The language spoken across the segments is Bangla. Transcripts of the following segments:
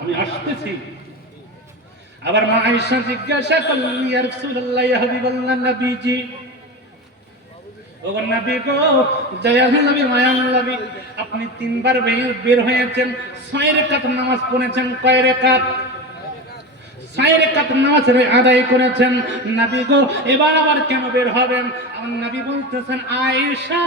আমি আসতেছি। আবার মা আয়েশা জিজ্ঞাসা করলেন, ইয়া রাসূলুল্লাহ, ইয়া হাবিবাল্লাহ, নবীজি, ও নবী গো, দয়াল নবী, মায়াল নবী, আপনি তিনবার বের হয়েছেন, 6 রাকাত নামাজ পড়েছেন, কয় রাকাত? 6 রাকাত নামাজ আদায় করেছেন। নবী গো, এবার আবার কেন বের হবেন? আমার নবী বলতেছেন, আয়েশা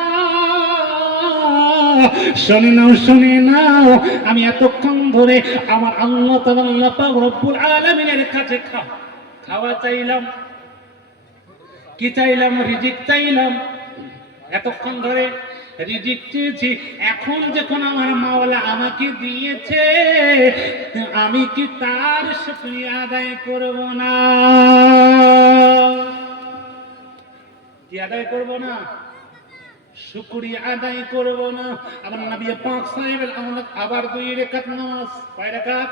শুনে নাও, আমি এতক্ষণ ধরে আমার আল্লাহ তাআলা, আল্লাহ পাক রব্বুল আলামিনের কাছে খাওয়া চাইলাম। কি চাইলাম? রিজিক চাইলাম। এতক্ষণ ধরে রিজিক চেয়েছি, এখন যখন আমার মাওলা আমাকে দিয়েছে, আমি কি তার শুকরিয়া আদায় করব না? কি আদায় করব না? শুকরিয়া আদায় করব না? আমার নবী পাক সাহেবের আমানত আবার 2 রাকাত নামাজ, কয় রাকাত?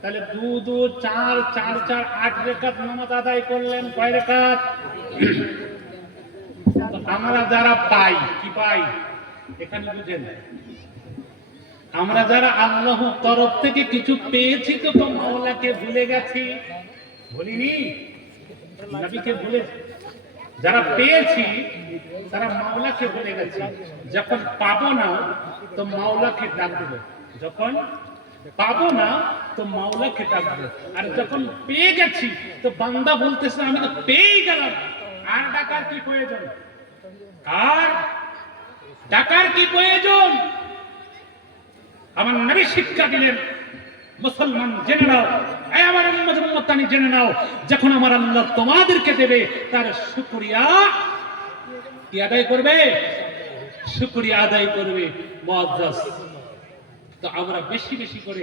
তাহলে 2 2 4 4 4 8 রাকাত নামাজ আদায় করলেন, কয় রাকাত? আমরা যারা পাই, কি পাই এখানে বুঝেন, আমরা যারা আল্লাহর তরফ থেকে কিছু পেয়েছি তো মাওলাকে ভুলে গেছি, ভুলিনি? নবীকে ভুলে যারা পেয়েছি তারা মাওলাকে ভুলে গেছে। যখন পাবো না তো মাওলাকে ডাকবো, যখন পাবো না তো মাওলাকে ডাকবো। আর যখন পেয়ে গেছি তো বান্দা বলতেছে, আমি তো পেয়ে গেলাম, আর ডাকার কি প্রয়োজন? আর ডাকার কি প্রয়োজন? আমার নবী শিক্ষা দিলেন, মুসলমান জেনে নাও, এই আমার উম্মতানি জেনে নাও, যখন আমার আল্লাহ তোমাদেরকে দেবে তার শুকরিয়া কি আদায় করবে? শুকরিয়া আদায় করবে। মুআজ্জাজ, তো আমরা বেশি বেশি করে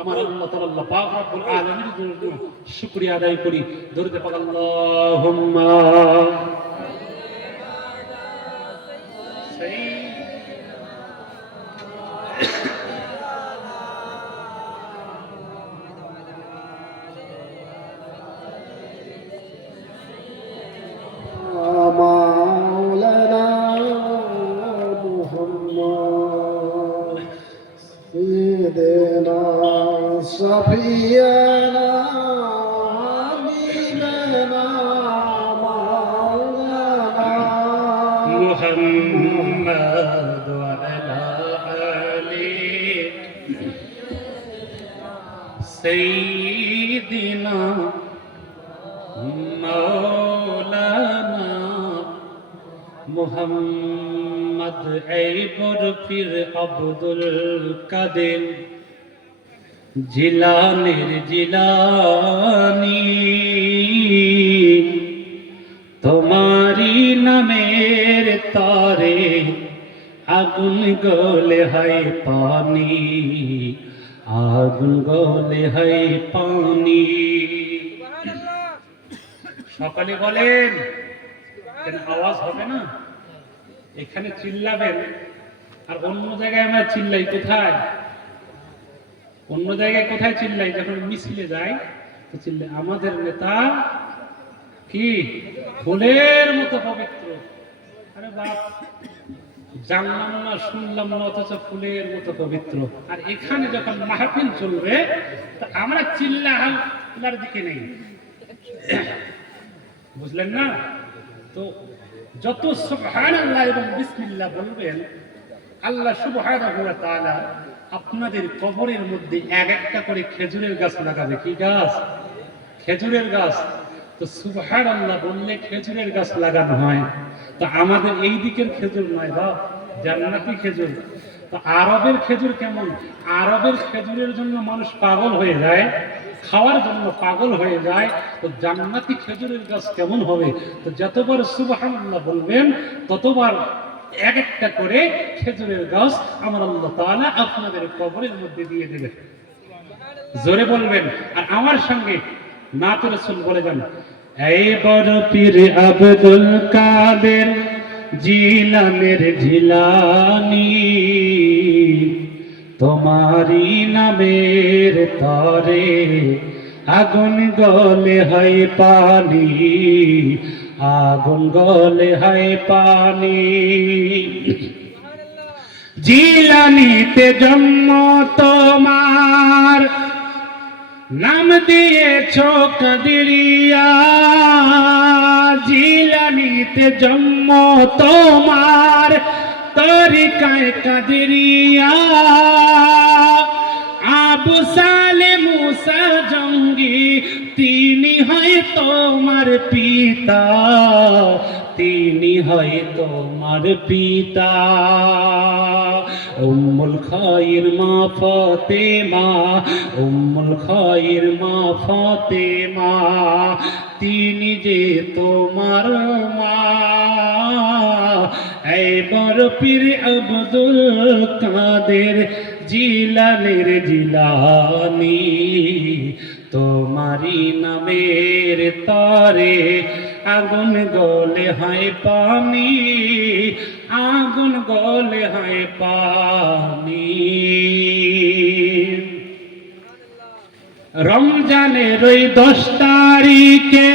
আমার আল্লাহ তাআলা, আল্লাহ পাক রব্বুল আলামিনের জন্য শুকরিয়া আদায় করি। দরুদ পাক আল্লাহুম্মা صفينا حبيبنا مولانا محمد وعلى آله سيدنا مولانا محمد عبر फिर अब्दुल कादिर জিলানির জিলানি, তোমারি নামের তারে আগুন গলে হয় পানি, আগুন গলে হয় পানি। সকালে বলেন, কেন আওয়াজ হবে না? এখানে চিল্লাবেন, আর অন্য জায়গায় আমরা চিল্লাই কোথায়? অন্য জায়গায় কোথায় চিল্লাই? যখন মিছিলে যায় তো চিল্লাই। আমাদের নেতা কি ফুলের মতো পবিত্র। আরে বাপ, জানলাম না, শুনলাম না, অথচ ফুলের মতো পবিত্র। আর এখানে যখন মাহফিল চলবে তো আমরা চিল্লার দিকে নেই, বুঝলেন না? তো যত সুবহানাল্লাহ এবং বিসমিল্লাহ বলবেন, আল্লাহ সুবহানাহু ওয়া তাআলা আপনাদের কবরের মধ্যে এক একটা করে খেজুরের গাছ লাগাবে। কি গাছ? খেজুরের গাছ। তো সুবহানাল্লাহ বললে খেজুরের গাছ লাগানো হয়। তো আমাদের এই দিকের খেজুর নয় বা জান্নাতি খেজুর। তো আরবের খেজুর কেমন? আরবের খেজুরের জন্য মানুষ পাগল হয়ে যায়, খাওয়ার জন্য পাগল হয়ে যায়। তো জান্নাতি খেজুরের গাছ কেমন হবে? তো যতবার সুবহানাল্লাহ বলবেন ততবার এক একটা করে খেজুরের গাছ আমার আল্লাহ তাআলা আপনাদের কবরের মধ্যে দিয়ে দেবে। জোরে বলবেন, আর আমার সঙ্গে নাত রাসূল বলে যান, এই বড় পীর আব্দুল কাদের জিলানের জিলানি, তোমারি নামের তরে আগুন গলে হয় পানি, আগুন গলে হয় পানি। জিলানিতে জন্ম তোমার নাম দিয়েছ কাদেরিয়া, জিলানিতে জন্ম তোমার, তরিকায় কাদেরিয়া। আবু সালে মুসা জঙ্গি, তিনি হয় তোমার পিতা, তিনি হয় তোমার পিতা। উম্মুল খায়র মা ফাতেমা, উম্মুল খায়র মা ফাতেমা, তিনি যে তোমার মা। এবার পীর আব্দুল কাদের জিলানের জিলানি, তোমারি নামের তরে আগুন গলে হয় পানি, আগুন গলে হয় পানি। রমজানের ওই 10 তারিখে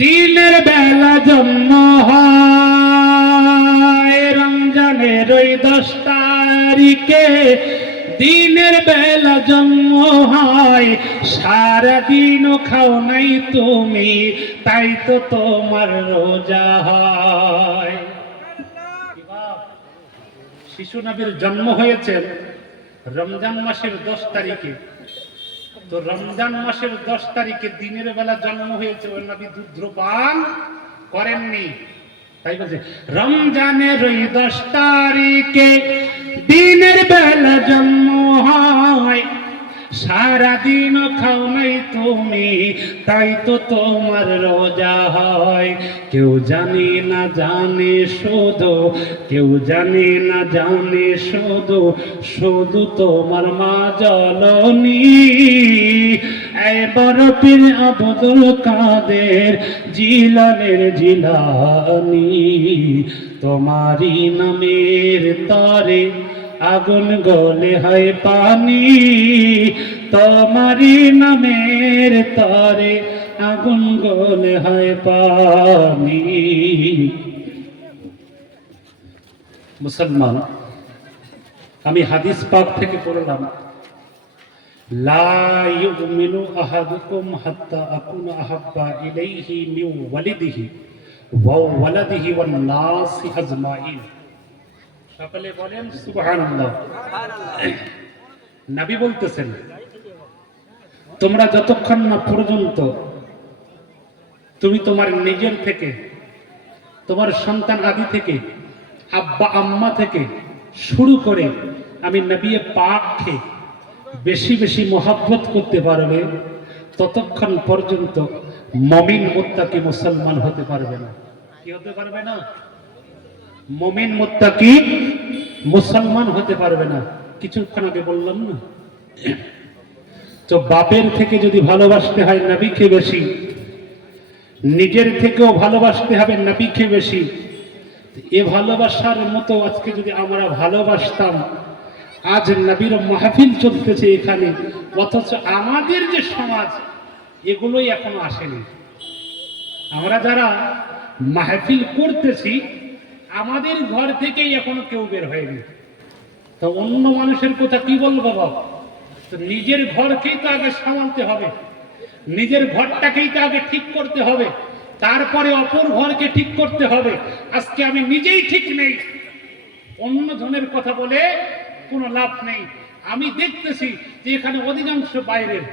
দিনের বেলা জন্ম হয়, রমজানের ওই 10 তারিখে দিনের বেলা জন্ম হয়। সারাদিনও খাও নাই তুমি, তাই তো তোমার রোজা হয়। শিশু নবীর জন্ম হয়েছে রমজান মাসের 10 তারিখে। তো রমজান মাসের 10 তারিখে দিনের বেলা জন্ম হয়েছে, ওই নবী দুধ পান করেননি, তাই বলছে রমজানের ওই 10 তারিখে দিনের বেলা জন্ম হয়। সারাদিন খাও নাই তুমি, তাই তো তোমার রোজা হয়। কেউ জানে না জানে শুধু, কেউ জানে না জানে শুধু, শুধু তোমার মা জননী। এবার পীর আব্দুল কাদের জিলানের জিলানি, তোমারি নামের তরে আগুন গলে হয় পানি, তোমারি নামের তরে আগুন গলে হয় পানি। মুসলমান, আমি হাদিস পাক থেকে পড়লাম, লা ইউমিনু আহাদুকুম হাত্তা আকুনা আহাব্বা ইলাইহি মিন ওয়ালিদিহি ওয়া ওয়ালাদিহি ওয়ান নাসি আজমাইন। সকলে বলেন সুবহানাল্লাহ। নবী বলতেছেন, তোমরা যতক্ষণ না পর্যন্ত তুমি তোমার নিজের থেকে, তোমার সন্তান আদি থেকে, আব্বা আম্মা থেকে শুরু করে আমি নবী পাককে বেশি বেশি মহব্বত করতে পারবে, ততক্ষণ পর্যন্ত মুমিন মুত্তাকি মুসলমান হতে পারবে না। কি হতে পারবে না? মুমিন মুত্তাকি মুসলমান হতে পারবে না। কিছুক্ষণ আগে বললাম না, তো বাপের থেকে যদি ভালোবাসতে হয় নবীকে বেশি, নিজের থেকেও ভালোবাসতে হবে নবীকে বেশি। এ ভালোবাসার মতো আজকে যদি আমরা ভালোবাসতাম, আজ নবীর মাহফিল চলতেছে এখানে, অথচ আমাদের যে সমাজ এগুলোই এখনো আসেনি। আমরা যারা মাহফিল করতেছি আমাদের ঘর থেকেই এখনো কেউ বের হয়নি, তো অন্য মানুষের কথা কি বলবো বাবা? তো নিজের ঘরকেই তো আগে সামলাতে হবে, নিজের ঘরটাকেই তো আগে ঠিক করতে হবে, তারপরে অপর ঘরকে ঠিক করতে হবে। আজকে আমি নিজেই ঠিক নেই, অন্য জনের কথা বলে কোনো লাভ নেই। আমি দেখতেছি যে এখানে অধিকাংশ বাইরের,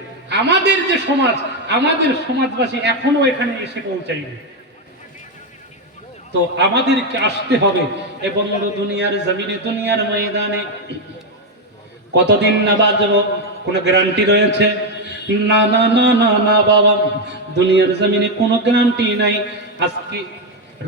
আমাদের যে সমাজ, আমাদের সমাজবাসী এখনো এখানে এসে পৌঁছায়নি। তো আমাদেরকে আসতে হবে এবং দুনিয়ার জমিনে, দুনিয়ার ময়দানে কতদিন না বাঁচবো কোনো গ্যারান্টি রয়েছে? না না না না না বাবা, দুনিয়ার জমিনে কোনো গ্যারান্টি নাই। আজকে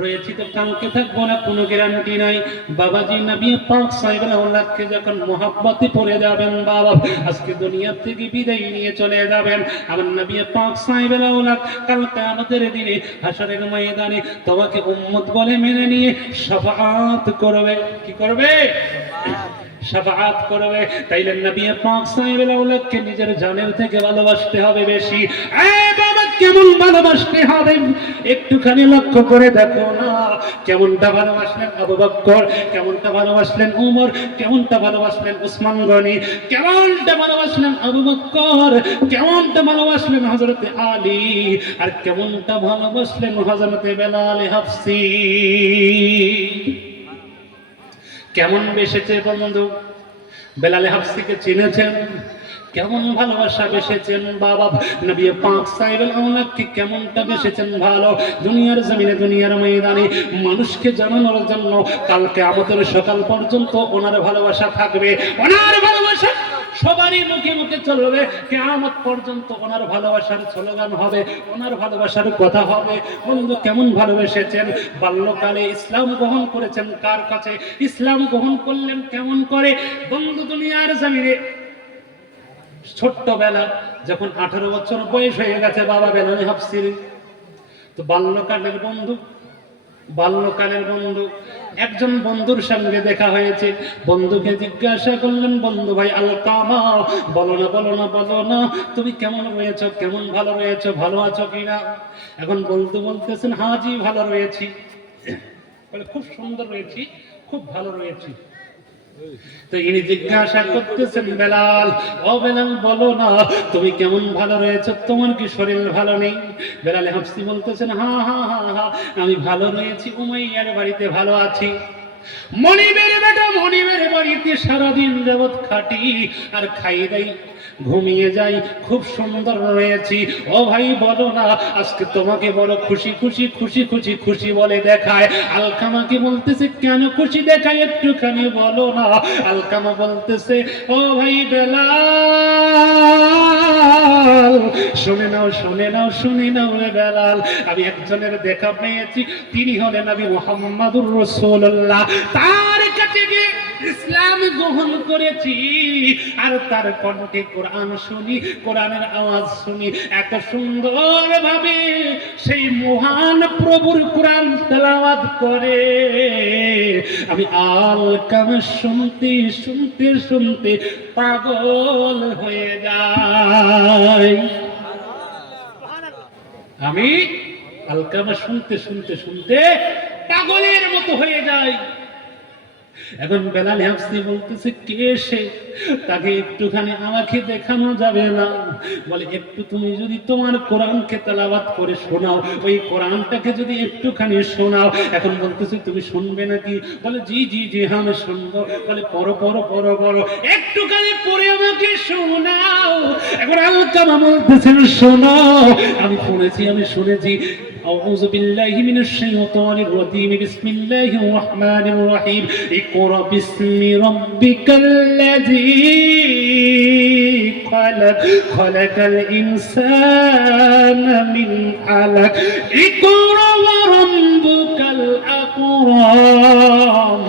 রয়েছি তো কালকে থাকবো না, কোনো গ্যারান্টি নাই। বাবাজি নবী পাক সাল্লাল্লাহু যখন মহব্বতে পড়ে যাবেন বাবা, আজকে দুনিয়া থেকে বিদায় নিয়ে চলে যাবেন, আমার নবী পাক সাল্লাল্লাহু কাল কিয়ামতের দিনে হাশরের ময়দানে তোমাকে উম্মত বলে মেনে নিয়ে শাফাআত করবে। কি করবে? শাফাআত করবে। তাইলে নবী পাক সাল্লাল্লাহু নিজের জানের থেকে ভালোবাসতে হবে বেশি। এই বাবা কেমন ভালোবাসতে হবে একটুখানি লক্ষ্য করে দেখো না। কেমনটা ভালোবাসলেন আবু বকর, কেমনটা ভালোবাসলেন উমর, কেমনটা ভালোবাসলেন উসমান গনি, কেমনটা ভালোবাসলেন আবু বকর, কেমনটা ভালোবাসলেন হযরত আলী, আর কেমনটা ভালোবাসলেন হযরত বেলাল হাফসি। কেমন বেসেছে বন্ধু, বেলাল হাফসিকে চিনেছেন? কেমন ভালোবাসা বেসেছেন বাবা নবী পাক সাইয়েদুল আওলাদকে কেমনটা বেসেছেন ভালো। দুনিয়ার জমিনে, দুনিয়ার ময়দানে মানুষকে জানানোর জন্য কাল কিয়ামতের সকাল পর্যন্ত ওনার ভালোবাসা থাকবে, ওনার ভালোবাসা সবারই মুখে মুখে চলবে। কিয়ামত পর্যন্ত ওনার ভালোবাসার স্লোগান হবে, ওনার ভালোবাসার কথা হবে। বন্ধু কেমন ভালোবেসেছেন? বাল্যকালে ইসলাম গ্রহণ করেছেন কার কাছে? ইসলাম গ্রহণ করলেন কেমন করে? বন্ধু দুনিয়ার জমিনে ছোট্টবেলা যখন 18 বছর বয়স হয়ে গেছে বাবা বেলাল হাফসির, তো বাল্যকালের বন্ধু, বাল্যকালের বন্ধু একজন বন্ধুর সঙ্গে দেখা হয়েছে। বন্ধুকে জিজ্ঞাসা করলেন, বন্ধু ভাই আলকামা, বলো না বলো না বলো না, তুমি কেমন রয়েছো, কেমন ভালো রয়েছো, ভালো আছো কিনা? এখন বন্ধু বলতেছেন, হ্যাঁ জি ভালো রয়েছি। বলে খুব সুন্দর রয়েছি, খুব ভালো রয়েছি। তো ইনি জিজ্ঞাসা করতেছেন, বেলাল, ও বেলাল বলো না তুমি কেমন ভালো রয়েছো, তোমার কি শরীর ভালো নেই? বেলাল হাফসি বলতেছেন, হ্যাঁ হ্যাঁ হ্যাঁ হ্যাঁ আমি ভালো রয়েছি, উমাইয়ার বাড়িতে ভালো আছি। মনিবের বেটা মনিবের বাড়িতে সারাদিন যাবৎ খাটি আর খাই দাই, ঘুমিয়ে যাই, খুব সুন্দর রয়েছি। ও ভাই বলো না আজকে তোমাকে বড় খুশি খুশি খুশি খুশি খুশি বলে দেখায়। আলকামাকে বলতেছে, কেন খুশি দেখায় একটুখানি বলো না। আলকামা বলতেছে, ও ভাই বেলাল শুনে নাও শুনে নাও শুনে নাও রে বেলাল, আমি একজনের দেখা পেয়েছি, তিনি হলেন নবী মুহাম্মদুর রাসূলুল্লাহ। তার কাছে গিয়ে ইসলাম গ্রহণ করেছি আর তার কণ্ঠে কোরআন শুনি, কোরআনের আওয়াজ শুনি, এত সুন্দর ভাবে সেই মহান প্রভুর কোরআন তেলাওয়াত করে আমি আলকামা শুনতে শুনতে শুনতে পাগল হয়ে যাই। আমি আলকামা শুনতে শুনতে শুনতে পাগলের মতো হয়ে যাই। এখন বেলাল হাফসি বলতেছে, কে সে, তাকে একটুখানি আমাকে দেখানো যাবে না? বলে একটু তুমি যদি তোমার কোরআনকে তেলাওয়াত করে শোনাও, ওই কোরআনটাকে যদি একটুখানি শোনাও। এখন বলতেছে, তুমি শুনবে নাকি? বলে জি জি জি হ্যাঁ আমি শুনবো। বলে পড়ো পড়ো পড়ো পড়ো, একটুখানি পড়ে আমাকে শোনাও। এখন আলকামা বলতেছেন, শোনো, আমি শুনেছি আমি শুনেছি। أعوذ بالله من الشيطان الرجيم بسم الله الرحمن الرحيم اقرأ باسم ربك الذي خلق خلق الإنسان من علق اقرأ وربك الأكرم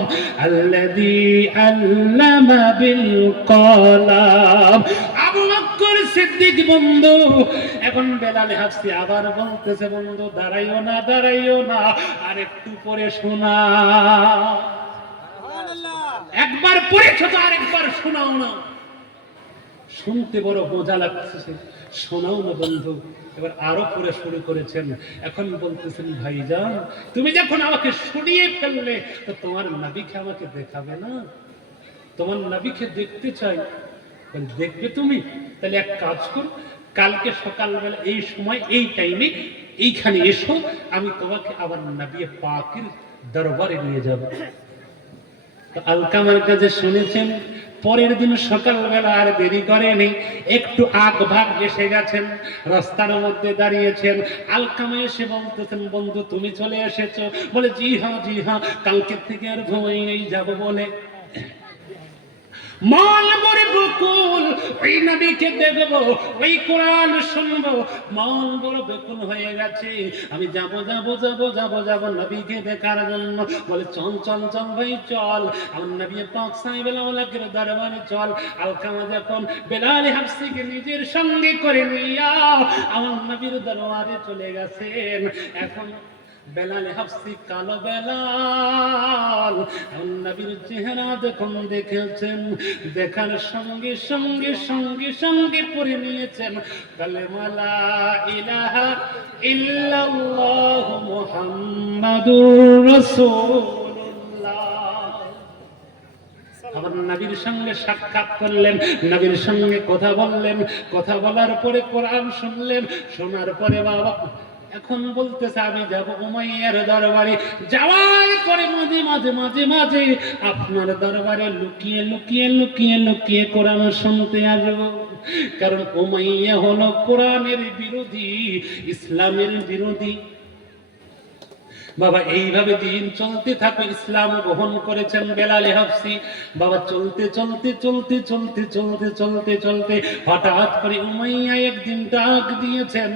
الذي علم بالقلم। আবু বকর সিদ্দিক বন্ধু। এখন বেলাল হাফসি আবার বলতেছে, বন্ধু দাঁড়াইও না দাঁড়াইও না, আর একটু পরে শোনা। একবার পড়েছো তো আরেকবার শোনাও না। শুনতে বড় মজা লাগছে, শোনাও না বন্ধু। এবার আরো পড়ে শুরু করেছেন। এখন বলতেছেন, ভাইজান তুমি যখন আমাকে শুনিয়ে ফেললে তো তোমার নবীকে আমাকে দেখাবে না? তোমার নবীকে দেখতে চাই। দেখবে তুমি? তাহলে এক কাজ কর, কালকে সকালবেলা এই সময় এই টাইমে এইখানে এসো, আমি তোমাকে আবার নবী পাকের দরবারে নিয়ে যাব। তো আলকামার কাছে শুনেছেন, পরের দিন সকালবেলা আর দেরি করেনি, একটু আগ ভাগ এসে গেছেন, রাস্তার মধ্যে দাঁড়িয়েছেন। আলকামা এসে বলতেছেন, বন্ধু তুমি চলে এসেছো? বলে জি হ্যাঁ জি হ্যাঁ, কালকে থেকে আর ঘুমাই নেই, যাবো বলে মন ভরে বকুল, ওই নবীকে দেখবো, ওই কোরআন শুনবো, মন বড় বেকুল হয়ে গেছে। আমি যাবো যাবো যাবো যাবো যাবো নবীকে দেখার জন্য। বলে চল চল চল ভাই চল, আমার নবী পাক সাইয়েদুল আওলাদের দরবারে চল। আলকামা যখন বেলাল হাফসিকে নিজের সঙ্গে করে নিয়া আমার নবীর দরবারে চলে গেছেন। এখন বেলাল হাফসি কালো বেলাল নবীর চেহারা যখন দেখেছেন, দেখার সঙ্গে সঙ্গে সঙ্গে সঙ্গে পড়ে নিয়েছেন কালেমা লা ইলাহা ইল্লাল্লাহ মুহাম্মাদুর রাসূলুল্লাহ। আবার নবীর সঙ্গে সাক্ষাৎ করলেন, নবীর সঙ্গে কথা বললেন, কথা বলার পরে কোরআন শুনলেন, শোনার পরে বাবা এখন বলতেছে আমি যাব উমাইয়ার দরবারে, যাওয়ার পরে মাঝে মাঝে মাঝে মাঝে আপনার দরবারে লুকিয়ে লুকিয়ে লুকিয়ে লুকিয়ে কোরআন শুনতে আসব। কারণ উমাইয়া হলো কোরআনের বিরোধী, ইসলামের বিরোধী। বাবা এইভাবে দিন চলতে থাকে, ইসলাম গ্রহণ করেছেন বেলাল হাফসি। বাবা চলতে চলতে চলতে চলতে চলতে চলতে চলতে হঠাৎ করে উমাইয়া একদিন ডাক দিয়েছেন,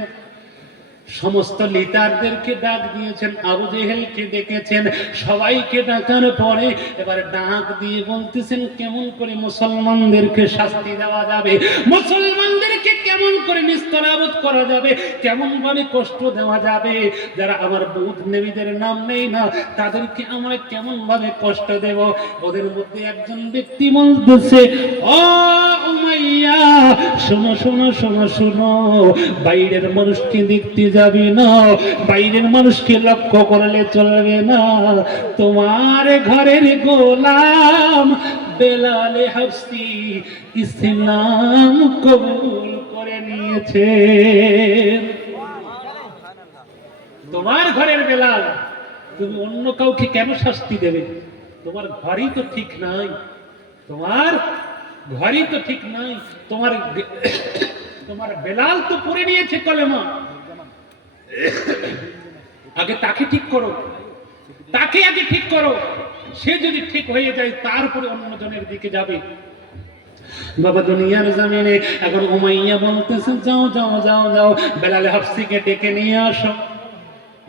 সমস্ত লিডারদেরকে ডাক দিয়েছেন, আবু জেহেলকে ডেকেছেন, সবাইকে ডাকার পরে এবার ডাক দিয়ে বলতেছেন কেমন করে মুসলমানদেরকে শাস্তি দেওয়া যাবে, মুসলমানদেরকে কেমন করে নিস্তরাবত করা যাবে, কেমন ভাবে কষ্ট দেওয়া যাবে, যারা আমার বুধ নবীদের নাম নেই না তাদেরকে আমরা কেমন ভাবে কষ্ট দেব। ওদের মধ্যে একজন ব্যক্তি বলতেছে, ও উমাইয়া শোনো শোনো শোনো শোনো, বাইরের মানুষকে দেখতে যাবি না, বাইরের মানুষকে লক্ষ্য করলে চলবে না, তোমার ঘরের গোলাম বেলাল হাফসি ইসলাম কবুল করে নিয়েছে। তোমার ঘরের বেলাল, তুমি অন্য কাউকে কেন শাস্তি দেবে? তোমার ঘরই তো ঠিক নাই, তোমার ঘরই তো ঠিক নাই, তোমার তোমার বেলাল তো পড়ে নিয়েছে কলেমা, আগে তাকে ঠিক করো, তাকে আগে ঠিক করো, সে যদি ঠিক হয়ে যায় তারপরে অন্যজনের দিকে যাবে। বাবা দুনিয়ার জমিনে এখন উমাইয়া বলতেছে যাও যাও যাও যাও বেলাল হাফসিকে ডেকে নিয়ে আসো।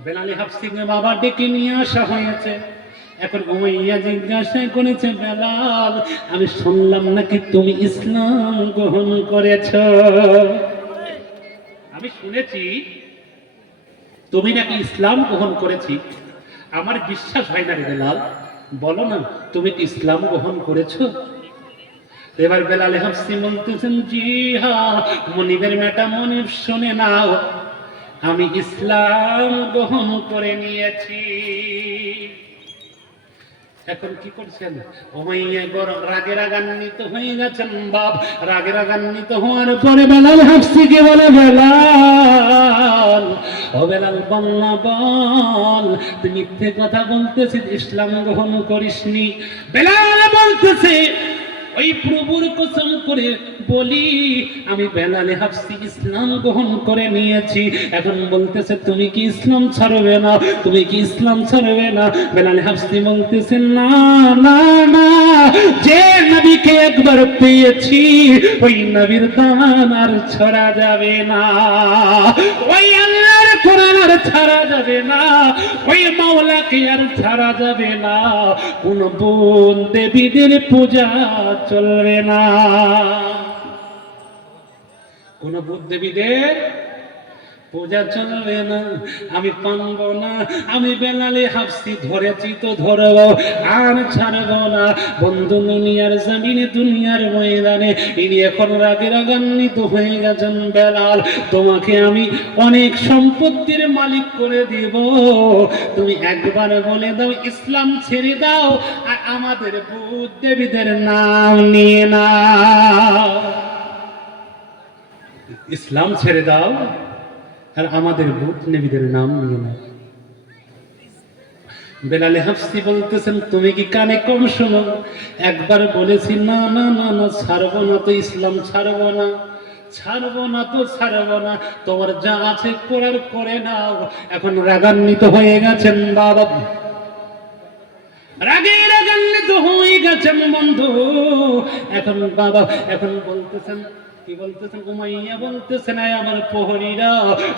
বেলাল হাফসিকে বাবা ডেকে নিয়ে আসা হয়েছে। এখন উমাইয়া জিজ্ঞাসা করেছে, বেলাল আমি শুনলাম নাকি তুমি ইসলাম গ্রহণ করেছ, আমি শুনেছি তুমি নাকি ইসলাম গ্রহণ করেছি, আমার বিশ্বাস হয় না রে বেলাল, বলো না তুমি কি ইসলাম গ্রহণ করেছো? এবার বেলাল হাফসি বলতেছেন, জি হ্যাঁ মনিবের মেটা মনিব শুনে নাও, আমি ইসলাম গ্রহণ করে নিয়েছি। এখন কি করছেন? উমাইয়া গরম রাগে রাগান্বিত হয়ে গেছেন। বাপ রাগে রাগান্বিত হওয়ার পরে বেলাল হাফসিকে বলে, বেলাল ও বেলাল বল না বল, তুই মিথ্যে কথা বলতেছিস, ইসলাম গ্রহণ করিসনি। বেলাল বলতেছে, ওই প্রভুর কসম করে বলি আমি বেলাল হাফসি ইসলাম গ্রহণ করে নিয়েছি। এখন বলতেছে তুমি কি ইসলাম ছাড়বে না, তুমি কি ইসলাম ছাড়বে না? বেলাল হাফসি বলতেছে না না না, যে নবীকে একবার পেয়েছি ওই নবীর দান আর ছড়া যাবে না, ওই আল্লাহর কোরআন আর ছাড়া যাবে না, ওই মাওলাকে আর ছাড়া যাবে না, কোন বোন দেবীদের পূজা চলবে না, কোন বুদ্ধদেবীদের পূজা চলবে না, আমি পানব না। আমি বেলালে হাফসি ধরেছি তো ধরব, আর ছাড়ব না। বন্ধু দুনিয়ার জমিনে দুনিয়ার ময়দানে ইনি এখন রাগে রাগান্বিত হয়ে গেছেন। বেলাল তোমাকে আমি অনেক সম্পত্তির মালিক করে দিব, তুমি একবার বলে দাও ইসলাম ছেড়ে দাও আর আমাদের বুদ্ধদেবীদের নাম নিয়ে নাও, ইসলাম ছেড়ে দাও আর আমাদের বুধ নবীদের নাম নিয়ে নাও। বেলাল হাফসি বলতেছেন, তুমি কি কানে কম শোনো? একবার বলেছি না না না না, ছাড়বো না তো, ইসলাম ছাড়বো না, ছাড়বো না তো ছাড়বো না, তোমার যা আছে করার করে নাও। এখন রাগান্বিত হয়ে গেছেন বাবা, রাগে রাগান্বিত হয়ে গেছেন বন্ধু। এখন বাবা এখন বলতেছেন কি বলতেছেন? উমাইয়া বলতেছেন, আয় আমার প্রহরীরা,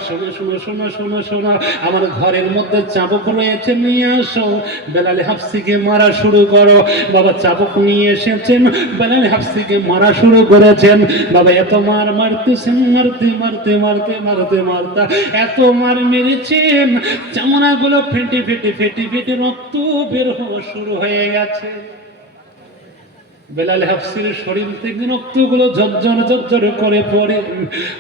শোনো শোনো শোনো শোনো শোনো, আমার ঘরের মধ্যে চাবুক রয়েছে, নিয়ে আসো, বেলাল হাফসিকে মারা শুরু করো। বাবা চাবুক নিয়ে এসেছেন, বেলাল হাফসিকে মারা শুরু করেছেন। বাবা এত মার মারতেছেন, মারতে মারতে মারতে মারতে মারতে এত মার মেরেছেন, চামড়াগুলো ফেটে ফেটে ফেটে ফেটে রক্ত বের হওয়া শুরু হয়ে গেছে। বেলাল হাফসির শরীর থেকে রক্তগুলো ঝরঝর ঝরঝর করে পড়ে।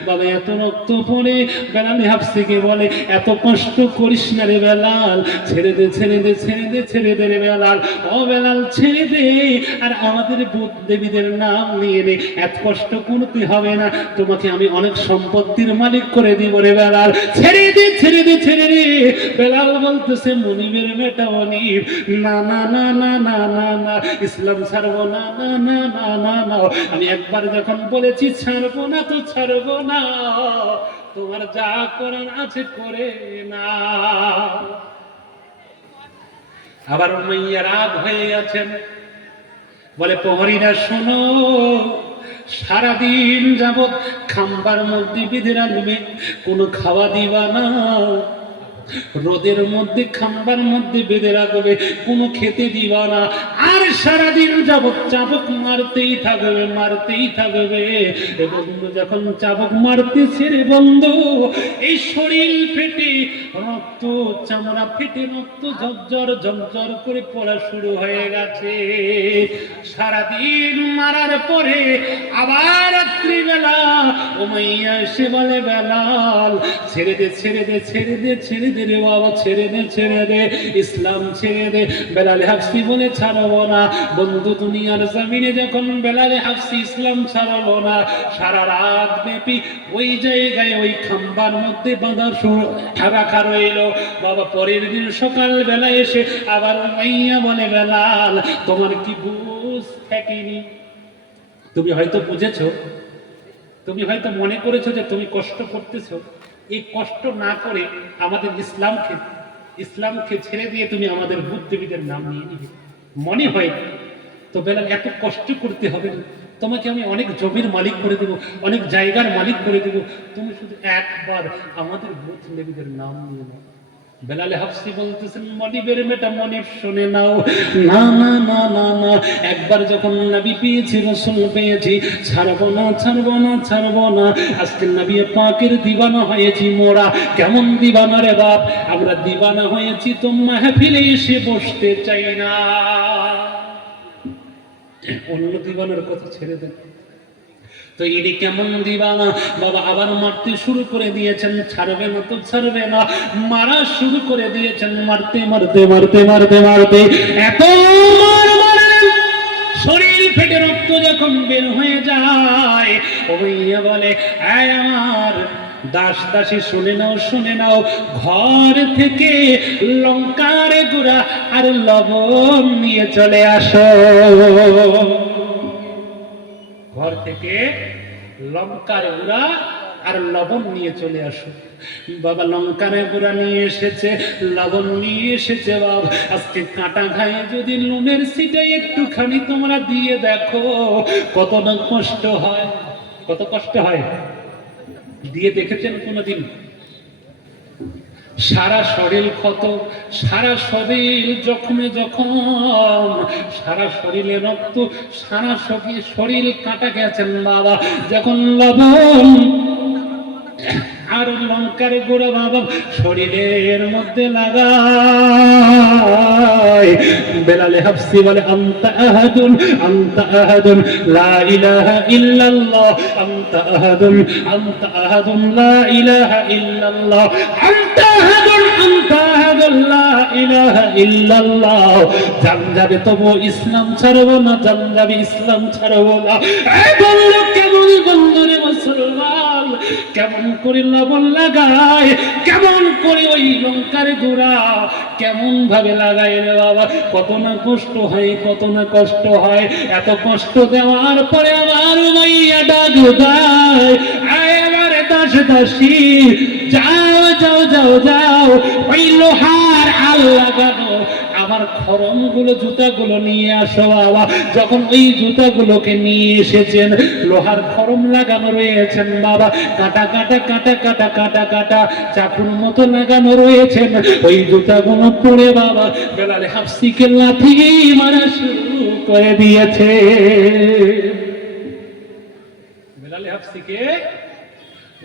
বাবা এত রক্ত পড়ে, বেলাল হাফসিকে বলে, এত কষ্ট করিস না রে বেলাল, ছেড়ে দে ছেড়ে দে ছেড়ে দে ছেড়ে দে রে বেলাল, ও বেলাল ছেড়ে দে, আর আমাদের বুধ দেবীদের নাম নিয়ে নে, এত কষ্ট করতে হবে না, তোমাকে আমি অনেক সম্পত্তির মালিক করে দিব রে বেলাল, ছেড়ে দে ছেড়ে দে ছেড়ে দে। বেলাল বলতেছে, মনিবের বেটা মনিব, না না না না না না না, ইসলাম ছাড়বো না, না না না না না, আমি একবার যখন বলেছি ছাড়বো না তো ছাড়বো না, তোমার যা করার আছে করে না। আবার উমাইয়া রাগ হয়ে গেছেন, বলে প্রহরীরা শোনো, সারাদিন যাবৎ খাম্বার মধ্যে বেঁধে রাখবে, কোনো খাওয়া দিবা না, রোদের মধ্যে খাম্বার মধ্যে বেঁধে রাখবে, কোনো খেতে দিবা না, আর সারাদিন যাবৎ চাবুক মারতেই থাকবে মারতেই থাকবে। বন্ধু যখন চাবুক মারতেছে রে বন্ধু, এই শরীর ফেটে রক্ত, চামড়া ফেটে রক্ত ঝরঝর ঝরঝর করে পড়া শুরু হয়ে গেছে। সারাদিন মারার পরে আবার রাত্রিবেলা উমাইয়া এসে বলে, বেলাল ছেড়ে দে ছেড়ে দে ছেড়ে দে ছেড়ে দে রে বাবা, ছেড়ে দে ছেড়ে দে, ইসলাম ছেড়ে দে। বেলাল হাফসি বলে, ছাড়বো না। বন্ধু দুনিয়ার জমিনে যখন বেলাল হাফসি ইসলাম ছাড়লো না, সারা রাত ব্যাপী ওই জায়গায় ওই খাম্বার মধ্যে বাঁধা রাখা রইল। বাবা পরের দিন সকাল বেলা এসে আবার উমাইয়া বলে, বেলাল তোমার কি বুঝ থাকেনি? তুমি হয়তো বুঝেছো, তুমি হয়তো মনে করেছো যে তুমি কষ্ট করতেছো, এই কষ্ট না করে আমাদের ইসলামকে ছেড়ে দিয়ে তুমি আমাদের বুদ্ধ দেবীদের নাম নিয়ে নিবে, মনে হয় তো বেলাল এত কষ্ট করতে হবে না, তোমাকে আমি অনেক জমির মালিক করে দেব, অনেক জায়গার মালিক করে দেব, তুমি শুধু একবার আমাদের বুদ্ধ দেবীদের নাম নিয়ে নাও। বেলাল হাফসি বলতেছেন, মনিবের বেটা মনিব শুনে নাও, না না না না না, একবার যখন নবী পেয়েছি, রাসূল পেয়েছি, ছাড়বো না ছাড়বো না ছাড়বো না। আজকে নবী পাকের দিওয়ানা হয়েছি মোরা। কেমন দিওয়ানা রে বাপ? আমরা দিওয়ানা হয়েছি তো মাহফিলে এসে বসতে চাই না, অন্য দিওয়ানার কথা ছেড়ে দেন। তো ইনি কেমন দিওয়ানা? বাবা আবার মারতে শুরু করে দিয়েছেন, ছাড়বে না তো ছাড়বে না, মারা শুরু করে দিয়েছেন, মারতে মারতে মারতে মারতে মারতে এত শরীর ফেটে রক্ত যখন বের হয়ে যায়, ওইয়া বলে, আয় আমার দাস দাসী শুনে নাও শুনে নাও, ঘর থেকে লঙ্কার গুঁড়া আর লবণ নিয়ে চলে আসো। ঘর থেকে লঙ্কার গুঁড়া আর লবণ নিয়ে চলে আসো। বাবা লঙ্কার গুঁড়া নিয়ে এসেছে, লবণ নিয়ে এসেছে। বাবা আজকে কাঁটা খায় যদি নুনের সিটে একটুখানি তোমরা দিয়ে দেখো কত না কষ্ট হয়, কত কষ্ট হয়। দিয়ে দেখেছেন কোনোদিন? সারা শরীর ক্ষত, সারা শরীর জখমে জখম, সারা শরীরে রক্ত, সারা শরীর কাটা গেছেন। বাবা যখন লবণ আর লঙ্কার গুঁড়ো বাবা শরীরের মধ্যে লাগায়, বেলাল হাফসি বলে, আনতা আহাদুন লা ইলাহা ইল্লাল্লাহ, আনতা আহাদুন লা ইলাহা ইল্লাল্লাহ, আনতা আহাদুন লা ইলাহা ইল্লাল্লাহ। জান যাবে তবু ইসলাম ছাড়বো না, জান যাবে ইসলাম ছাড়বো না। এই বলল কেমন বন্ধুরে মুসলমান, কেমন করে লবণ লাগায়, কেমন করে ওই লঙ্কার গুঁড়া কেমন ভাবে লাগায় রে বাবা, কত না কষ্ট হয়, কত না কষ্ট হয়। এত কষ্ট দেওয়ার পরে আমার মাইয়া ডাক দেয়, আয় আমার দাস দাসী, যাও যাও যাও যাও, ওই লোহার আল লাগানো আমার খরমগুলো জুতাগুলো নিয়ে আসো বাবা। যখন ওই জুতাগুলোকে নিয়ে এসেছেন, লোহার খরম লাগানো রয়েছেন বাবা, কাটা কাটা কাটা কাটা কাটা কাটা চাকুর মতো লাগানো রয়েছেন। ওই জুতাগুলো পরে বাবা বেলাল হাফসিকে লাথি মারা শুরু করে দিয়েছে। বেলাল হাফসিকে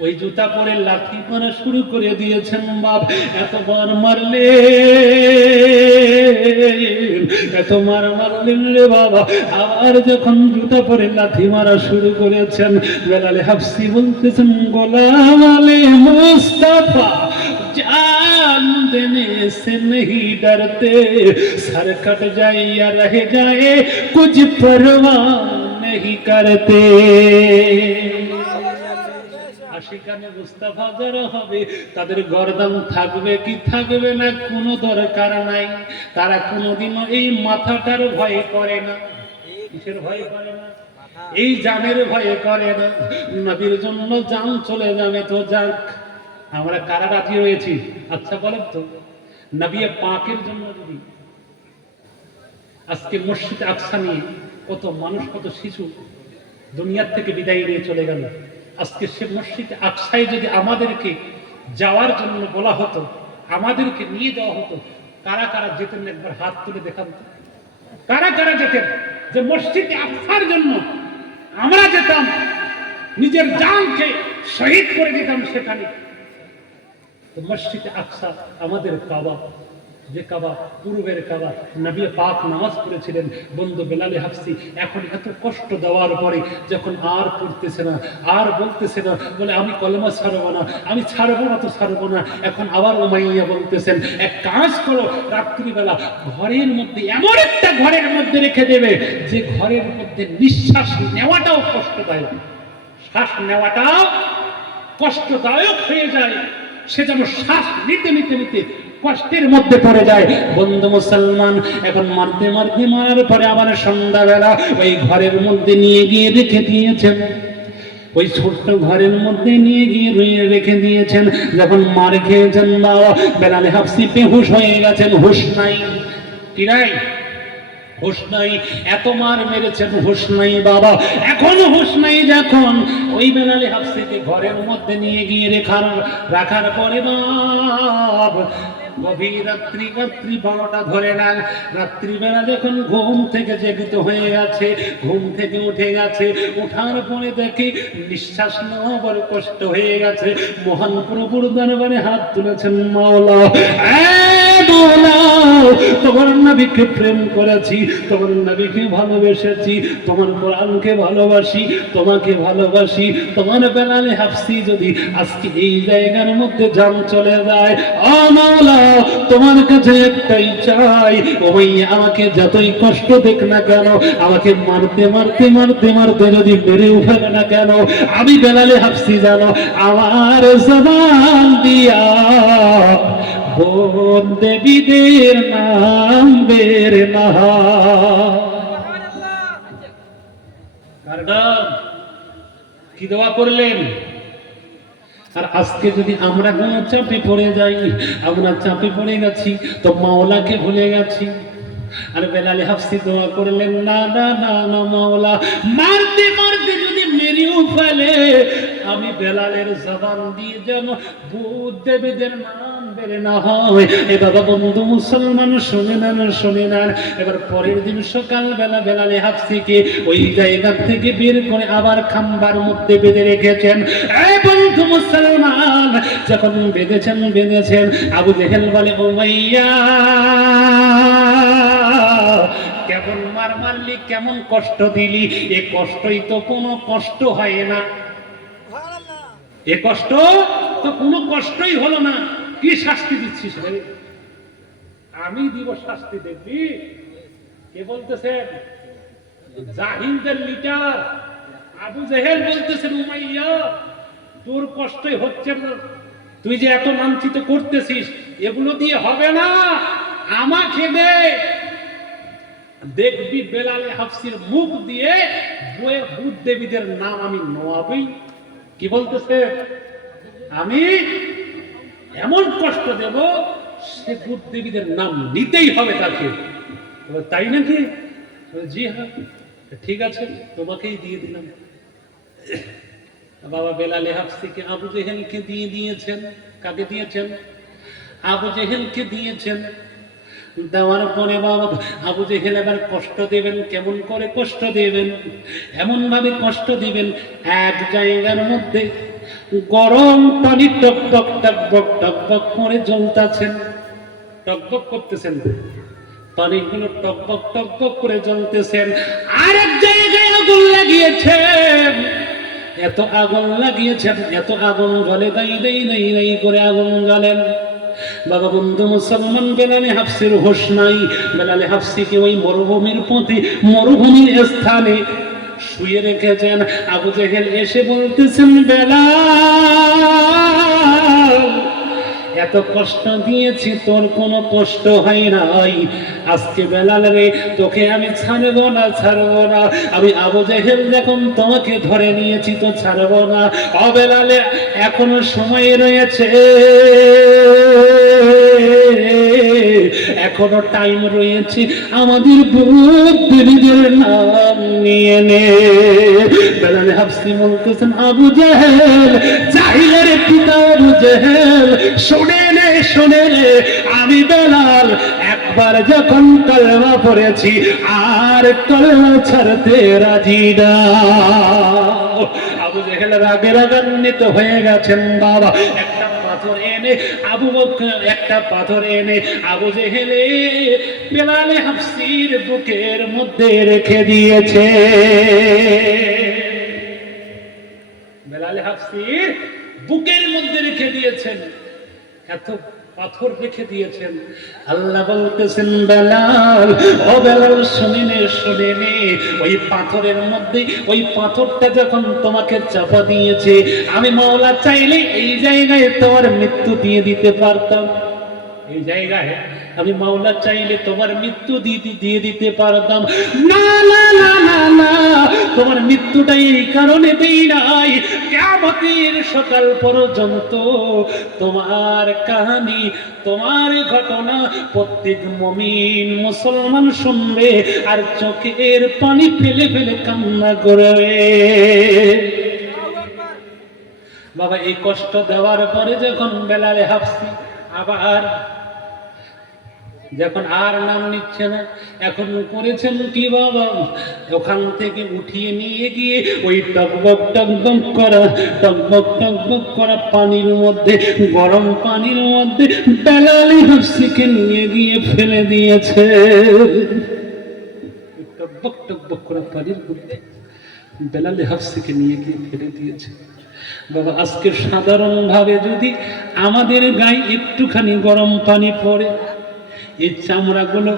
ওই জুতা পরে লাথি মারা শুরু করে দিয়েছেন বাপ। এতবার মারলে, এত মারলেন রে বাবা। আবার যখন জুতা পরে লাথি মারা শুরু করেছেন, বেলাল হাফসি বলতেছেন, গোলাম আলী মুস্তাফা जान देने से नहीं डरते, सर कट जाए या रह जाए कुछ परवाह नहीं करते। আশিকানে মুস্তাফা যারা হবে তাদের গর্দান থাকবে কি থাকবে না কোনো দরকার নাই। তারা কোনোদিনও এই মাথাটার ভয় করে না। কিসের ভয় করে না? এই জানের ভয় করে না। নবীর জন্য জান চলে যাবে তো যাক, আমরা কারা রাজি রয়েছি? আচ্ছা বলেন তো, নবী পাকের জন্য যদি আজকে মসজিদ আকসা নিয়ে কত মানুষ, কত শিশু দুনিয়ার থেকে বিদায় নিয়ে চলে গেল, আজকে সে মসজিদ আকসায় যদি আমাদেরকে যাওয়ার জন্য বলা হতো, আমাদেরকে নিয়ে যাওয়া হতো, কারা কারা যেতেন? একবার হাত তুলে দেখান তো, কারা কারা যেতেন? যে মসজিদ আকসার জন্য আমরা যেতাম, নিজের জানকে শহীদ করে দিতাম সেখানে। মসজিদ আকসা আমাদের কাবা, যে কাবা পূর্বের কাবা, নবী পাক নামাজ পড়েছিলেন। বন্ধু বেলাল হাফসি এখন এত কষ্ট দেওয়ার পরে যখন আর পড়তেছে না, আর বলতেছে না, বলে আমি কলেমা ছাড়বো না, আমি ছাড়বো না তো ছাড়বো না। এখন আবার উমাইয়া বলতেছেন, এক কাজ করো, রাত্রিবেলা ঘরের মধ্যে এমন একটা ঘরের মধ্যে রেখে দেবে যে ঘরের মধ্যে নিঃশ্বাস নেওয়াটাও কষ্টদায়ক, শ্বাস নেওয়াটাও কষ্টদায়ক হয়ে যায়, সে যেন শ্বাস নিতে নিতে নিতে কষ্টের মধ্যে পড়ে যায়। বন্ধু মুসলমান, এখন মারতে মারতে মারার পরে আবার সন্ধ্যাবেলা ওই ঘরের মধ্যে নিয়ে গিয়ে রেখে দিয়েছেন, ওই ছোট্ট ঘরের মধ্যে নিয়ে গিয়ে রেখে দিয়েছেন। যখন মার খেয়েছেন বাবা, বেলাল হাফসি বেহুশ হয়ে গেছেন, হুঁশ নাই। কি নাই? হুঁশ নাই। এত মার মেরেছেন, হুঁশ নাই বাবা, এখনো হুঁশ নাই। যখন ওই বেলাল হাফসিকে ঘরের মধ্যে নিয়ে গিয়ে রাখার পরে বাপ গভীর রাত্রি 12টা ধরে নেন। রাত্রিবেলা যখন ঘুম থেকে জেগিত হয়ে গেছে, ঘুম থেকে উঠে গেছে, উঠার পরে দেখি নিঃশ্বাস নেওয়া বড় কষ্ট হয়ে গেছে। মহান প্রভুর দরবারে হাত তুলেছেন, মাওলা মাওলা, তোমার নবীকে প্রেম করেছি, তোমার নবীকে ভালোবেসেছি, তোমার কোরআনকে ভালোবাসি, তোমাকে ভালোবাসি। তোমার বেলাল হাফসি যদি আজকে এই জায়গার মধ্যে জান চলে যায়, ও মাওলা তোমার কাছে একটাই চাই, ওই আমাকে যতই কষ্ট দেখ না কেন, আমাকে মারতে মারতে মারতে মারতে যদি মেরেও ফেলে না কেন, আমি বেলাল হাফসি জানো আমার জবান দিয়া বোন দেবীদের নাম বের না। কি দোয়া করলেন? আর আজকে যদি আমরা কোনো চাপে পড়ে যাই, আমরা চাপে পড়ে গেছি তো মাওলাকে ভুলে গেছি। আর বেলাল হাফসি দোয়া করলেন, না না না না মাওলা, মারতে মারতে যদি মেরেও ফেলে, আমি বেলালের জবান দিয়ে যেন ভূত দেবীদের নাম বেরে না হয়। এ বাবা বন্ধু মুসলমান শুনে নেন, শুনে নেন। এবার পরের দিন সকালবেলা বেলাল হাফসিকে ওই জায়গা থেকে বের করে আবার খাম্বার মধ্যে বেঁধে রেখেছেন। এই বন্ধু মুসলমান, যখন বেঁধেছেন, আবু জেহেল বলে, ও ভাইয়া কেমন মার মারলি, কেমন কষ্ট দিলি, এ কষ্টই তো কোনো কষ্ট হয় না, এ কষ্ট তো কোনো কষ্টই হলো না, কি শাস্তি দিচ্ছিস রে? আমি দিব শাস্তি, দেখবি? কে বলতেছেন? জাহিলদের লিডার আবু জেহেল বলতেছেন, উমাইয়া তোর কষ্টই হচ্ছে না, তুই যে এত লাঞ্ছিত করতেছিস, এগুলো দিয়ে হবে না, আমাকে দে। দেখবি বেলাল হাফসির মুখ দিয়ে বয়ে ভূত দেবীদের নাম আমি নোয়াবই। কি বলতেছে? আমি এমন কষ্ট দেব, সে ভূত দেবীদের নাম নিতেই হবে তাকে। তাই নাকি? জি হ্যাঁ, ঠিক আছে, তোমাকেই দিয়ে দিলাম। বাবা বেলালে হাফসিকে আবু জেহেলকে দিয়ে দিয়েছেন। কাকে দিয়েছেন? আবু জেহেলকে দিয়েছেন। দেওয়ার পরে বাবা আবু জেহেল এবার কষ্ট দেবেন। কেমন করে কষ্ট দেবেন? এমন ভাবে কষ্ট দিবেন, এক জায়গার মধ্যে গরম পানি টকবক টকবক টকবক করে জ্বলতাছেন, টকবক করতেছেন, পানিগুলো টকবক টকবক করে জ্বলতেছেন। আরেক জায়গায় আগুন লাগিয়েছেন, এত আগুন লাগিয়েছেন, এত আগুন জ্বলে, দাই দাই দাই দাই করে আগুন জ্বলেন। বাবা বন্ধু মুসলমান, বেলালে হাফসির হোশ নাই। বেলালে হাফসিকে ওই মরুভূমির পথে, মরুভূমির স্থানে শুয়ে রেখেছেন। আবু জেহেল এসে বলতেছেন, বেলাল, এত কষ্ট দিয়েছি, তোর কোনো কষ্ট হয় নাই। আজকে বেলাল রে, তোকে আমি ছাড়বো না, ছাড়বো না। আমি আবু জেহেল যখন তোমাকে ধরে নিয়েছি তো ছাড়বো না। অবেলালে এখনো সময় রয়েছে, এখনো টাইম রয়েছে, আমাদের ভূত দেবীদের নাম নিয়ে নে। বেলালে হাফসি বলতেছেন, আবু জেহেল, জাহিলের পিতা আবু জেহেল, শুনে নে, শুনে নে, আমি বেলাল একবার যখন কলমা পড়েছি আর কলমা ছাড়তে রাজি না। আবু জেহেল রাগে রাগান্বিত হয়ে গেছেন। বাবা একটা পাথর এনে আবু জেহেলে বেলালে হাফসির বুকের মধ্যে রেখে দিয়েছে। বেলালে হাফসির বুকের মধ্যে রেখে দিয়েছেন, এত পাথর রেখে দিয়েছেন। আল্লাহ বলতেছেন, বেলাল, ও বেলাল, শুনে নে, শুনে নে, ওই পাথরের মধ্যে, ওই পাথরটা যখন তোমাকে চাপা দিয়েছে, আমি মাওলা চাইলে এই জায়গায় তোমার মৃত্যু দিয়ে দিতে পারতাম। এই জায়গায় আমি মাওলা চাইলে তোমার মৃত্যু দিয়ে দিতে পারতাম। না না না না না, তোমার মৃত্যুটা এই কারণে দেই নাই, কিয়ামতের সকাল পর্যন্ত তোমার কাহিনী, তোমার ঘটনা প্রত্যেক মুমিন মুসলমান শুনবে আর চোখের পানি ফেলে ফেলে কান্না করবে। বাবা এই কষ্ট দেওয়ার পরে যখন বেলালে হাফসি আবার যখন আর নাম নিচ্ছে না, এখন করেছেন কি বাবা, ওখান থেকে উঠিয়ে নিয়ে গিয়ে ওই টকবক টকবক করা পানির মধ্যে, গরম পানির মধ্যে বেলালে হাফসিকে নিয়ে গিয়ে ফেলে দিয়েছে। টকবক টকবক করা পানির মধ্যে বেলালে হাফসিকে নিয়ে গিয়ে ফেলে দিয়েছে। বাবা আজকে সাধারণ ভাবে যদি আমাদের গায়ে একটুখানি গরম পানি পড়ে, এই চামড়াগুলো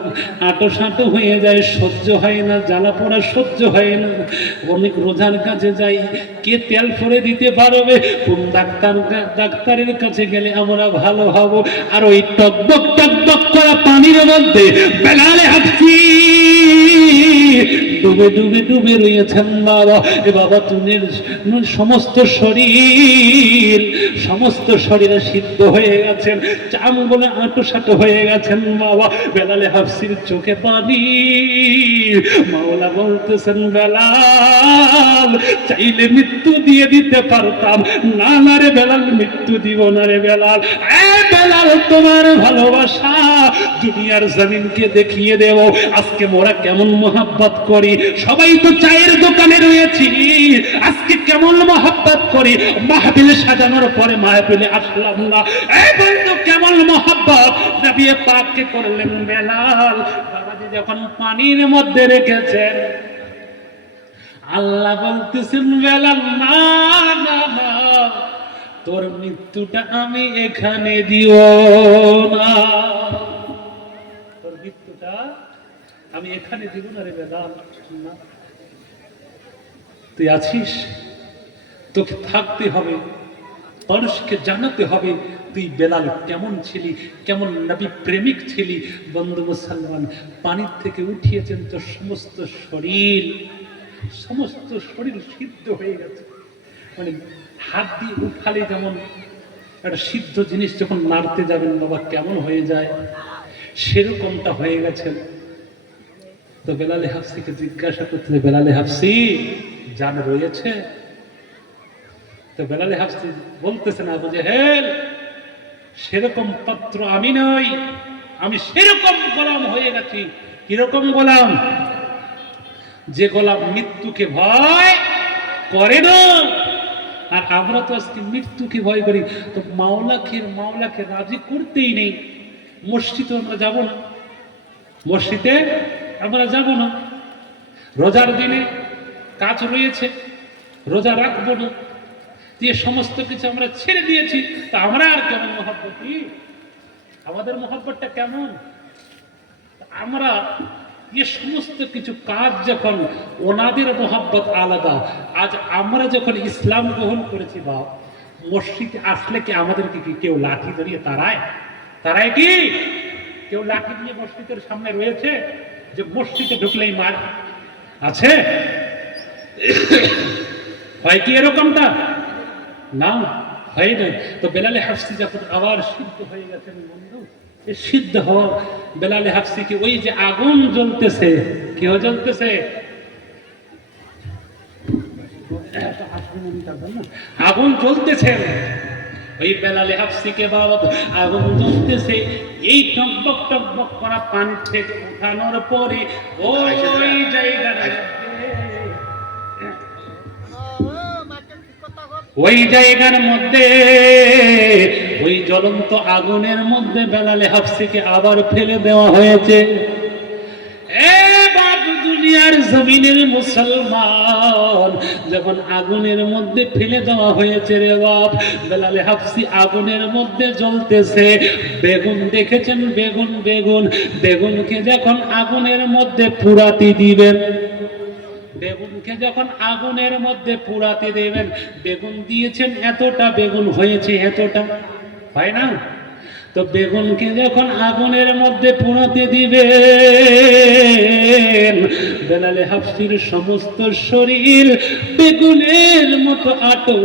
আটো সাঁটো হয়ে যায়, সহ্য হয় না, জ্বালা পোড়া সহ্য হয় না। অনেক রোজার কাছে যাই, কে তেল ফোড়ে দিতে পারবে, কোন ডাক্তারের কাছে গেলে আমরা ভালো হব। আর ওই টকবক টকবক করা পানির মধ্যে বেলালে হাফসি ডুবে ডুবে ডুবে রয়েছেন। বাবা এ বাবা, তুমি সমস্ত শরীরে সিদ্ধ হয়ে গেছেন, চামগুলো আঁটো সাঁটো হয়ে গেছেন। বাবা বেলালে হাফসির চোখে পানি। মাওলা বলতেছেন, বেলাল, চাইলে মৃত্যু দিয়ে দিতে পারতাম, না না রে বেলাল, মৃত্যু দিব না রে বেলাল। বেলাল, তোমার ভালোবাসা দুনিয়ার জমিনকে দেখিয়ে দেব। আজকে মোরা কেমন মোহাব্বত করি, সবাই তো চায়ের দোকানে রয়েছি, আজকে কেমন মোহাব্বত করি। মাহফিল সাজানোর পরে মাহফিলে আসলাম না, এই বন্ধু কেমন মোহাব্বত নবী পাককে করলেন। বেলাল বাবাজি যখন পানির মধ্যে রেখেছেন, আল্লাহ বলতেছেন, বেলাল, না না না, তোর মৃত্যুটা আমি এখানে দিও না, তোর মৃত্যুটা আমি এখানে দিব না রে বেলাল। না, তুই আছিস, তোকে থাকতে হবে, মানুষকে জানাতে হবে তুই বেলাল কেমন ছিলি, কেমন নবী প্রেমিক ছিলি। বন্ধু মুসলমান, পানির থেকে উঠিয়েছেন তো সমস্ত শরীর সিদ্ধ হয়ে গেছে। মানে হাত দিয়ে উঠালে যেমন একটা সিদ্ধ জিনিস যখন নাড়তে যাবেন বাবা কেমন হয়ে যায়, সেরকমটা হয়ে গেছেন। তো বেলালে হাফসিকে জিজ্ঞাসা করতে, বেলালে হাফসি জান রয়েছে? তো বেলালে হাফসি বলতেছে না, বুঝে হেল সেরকম পাত্র আমি নই, আমি সেরকম গোলাম হয়ে গেছি। কিরকম গোলাম? যে গোলাম মৃত্যুকে ভয় করে না। আর আমরা তো আজকে মৃত্যুকে ভয় করি। তো মাওলাকে রাজি করতেই নেই। মসজিদে আমরা যাব না, মসজিদে আমরা যাব না। রোজার দিনে কাজ রয়েছে, রোজা রাখবো না, দিয়ে সমস্ত কিছু আমরা ছেড়ে দিয়েছি। তা আমরা আর কেমন মহব্বতী? আমাদের মহব্বতটা কেমন? আমরা এ সমস্ত কিছু কাজ যখন, ওনাদের মহব্বত আলাদা। আজ আমরা যখন ইসলাম গ্রহণ করেছি, বা মসজিদে আসলে কি আমাদেরকে কি কেউ লাঠি ধরিয়ে তারায়? তারায় কি কেউ লাঠি দিয়ে মসজিদের সামনে রয়েছে যে মসজিদে ঢুকলেই মার আছে? হয় কি এরকমটা? না, হয় না। তো বেলালে হাফসি যখন আবার সিদ্ধ হয়ে গেছেন বন্ধু, সিদ্ধ হওয়া বেলালে হাফসিকে ওই যে আগুন জ্বলতেছে, কেউ জ্বলতেছে, আগুন জ্বলতেছে, ওই বেলালে হাফসিকে বাবা আগুন জ্বলতেছে। এই টকবক টকবক করা পানি থেকে উঠানোর পরে ওই জায়গার মধ্যে ওই জ্বলন্ত আগুনের মধ্যে বেলালে হাফসিকে আবার ফেলে দেওয়া হয়েছে। দুনিয়ার জমিনের মুসলমান, যখন আগুনের মধ্যে ফেলে দেওয়া হয়েছে রে বাপ, বেলালে হাফসি আগুনের মধ্যে জ্বলতেছে। বেগুন দেখেছেন? বেগুনকে যখন আগুনের মধ্যে পুরাতে দিবেন, বেগুনকে যখন আগুনের মধ্যে পুরাতে দেবেন, বেগুন দিয়েছেন এতটা, বেগুন হয়েছে এতটা, হয় না? তো বেগুনকে যখন আগুনের মধ্যে পুরাতে দিবেন, বেলালে হাফসির সমস্ত শরীর বেগুনের মতো আটো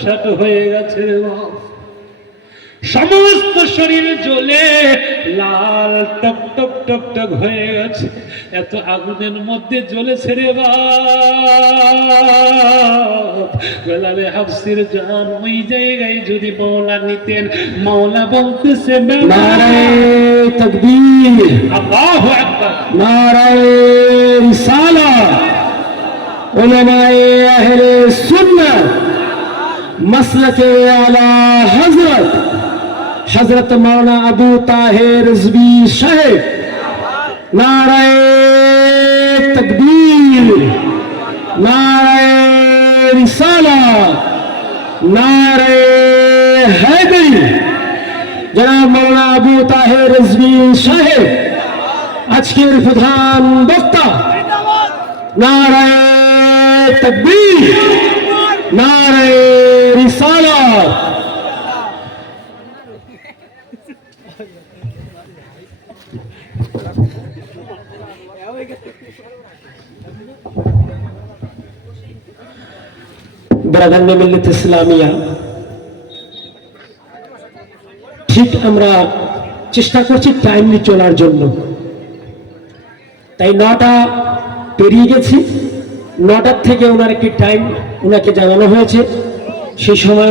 সাটো হয়ে গেছে রে বাপ। সমস্ত শরীর জ্বলে লাল টক টক টক টক হয়ে গেছে। এত আগুনের মধ্যে জ্বলেছে রে বাপ। বেলালে হাফসির জান ওই জায়গায় যদি মাওলা নিতেন, মাওলা বলতেছে নারায়ে তাকবীর, আল্লাহু আকবার, নারায়ে রিসালাত, উলামায়ে আহলে সুন্নাহ, মাসলাকে আলা হযরত हजरत मौलाना अबू ताहिर रिजवी साहेब, नाराए तकबीर, नाराए रिसालत, नारे हैदरी। जनाब मौलाना अबू ताहिर रिजवी साहेब আজকের প্রধান বক্তা। नाराए तकबीर, नारे रिसालत। ব্রাদার মিল্লাত ইসলামিয়া, ঠিক আমরা চেষ্টা করছি টাইমলি চলার জন্য, তাই 9টা পেরিয়ে গেছি। 9টার থেকে ওনার একটি টাইম ওনাকে জানানো হয়েছে, সেই সময়